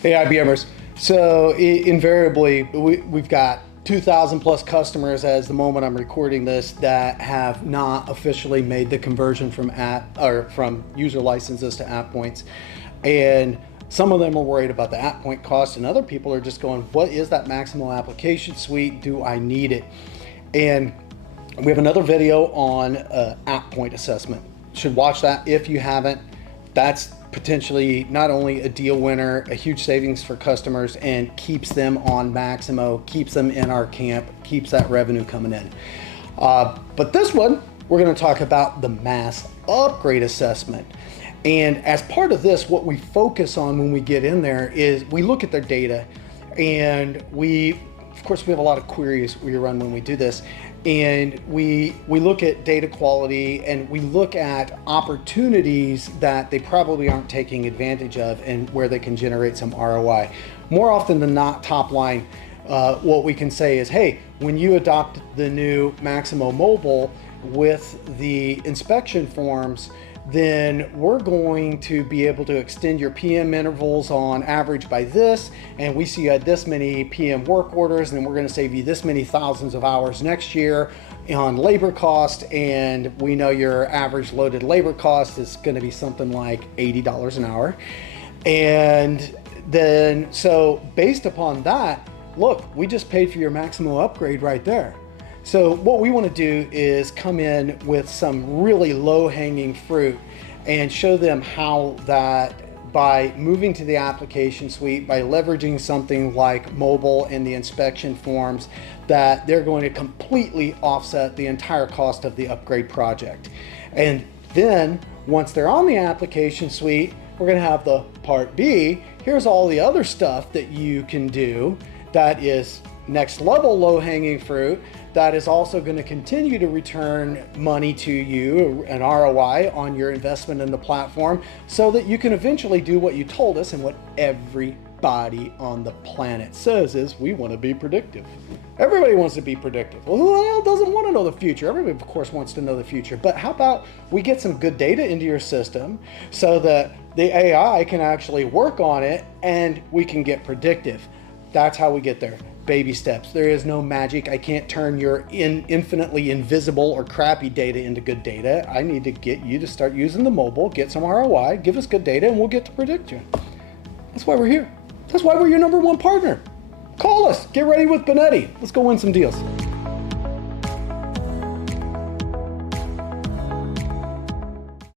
Hey IBMers. So invariably, we've got 2,000 plus customers as the moment I'm recording this that have not officially made the conversion from from user licenses to app points. And some of them are worried about the app point cost, and other people are just going, what is that Maximo application suite? Do I need it? And we have another video on app point assessment. You should watch that if you haven't. That's potentially not only a deal winner, a huge savings for customers, and keeps them on Maximo, keeps them in our camp, keeps that revenue coming in. But this one, we're going to talk about the mass upgrade assessment. And as part of this, what we focus on when we get in there is we look at their data, and of course, we have a lot of queries we run when we do this. And we look at data quality, and we look at opportunities that they probably aren't taking advantage of and where they can generate some ROI. More often than not, top line, what we can say is, hey, when you adopt the new Maximo Mobile with the inspection forms, then we're going to be able to extend your PM intervals on average by this, and we see you had this many PM work orders, and we're going to save you this many thousands of hours next year on labor cost, and we know your average loaded labor cost is going to be something like $80 an hour. And then, so based upon that, look, we just paid for your Maximo upgrade right there. So what we want to do is come in with some really low-hanging fruit and show them how that by moving to the application suite, by leveraging something like mobile and the inspection forms, that they're going to completely offset the entire cost of the upgrade project. And then once they're on the application suite, we're going to have the part B. Here's all the other stuff that you can do that is next level low-hanging fruit, that is also going to continue to return money to you, an ROI on your investment in the platform, so that you can eventually do what you told us and what everybody on the planet says is, we want to be predictive. Everybody wants to be predictive. Well, who the hell doesn't want to know the future? Everybody, of course, wants to know the future. But how about we get some good data into your system so that the AI can actually work on it and we can get predictive? That's how we get there. Baby steps. There is no magic. I can't turn your infinitely invisible or crappy data into good data. I need to get you to start using the mobile, get some ROI, give us good data, and we'll get to predict you. That's why we're here. That's why we're your #1 partner. Call us. Get ready with Banetti. Let's go win some deals.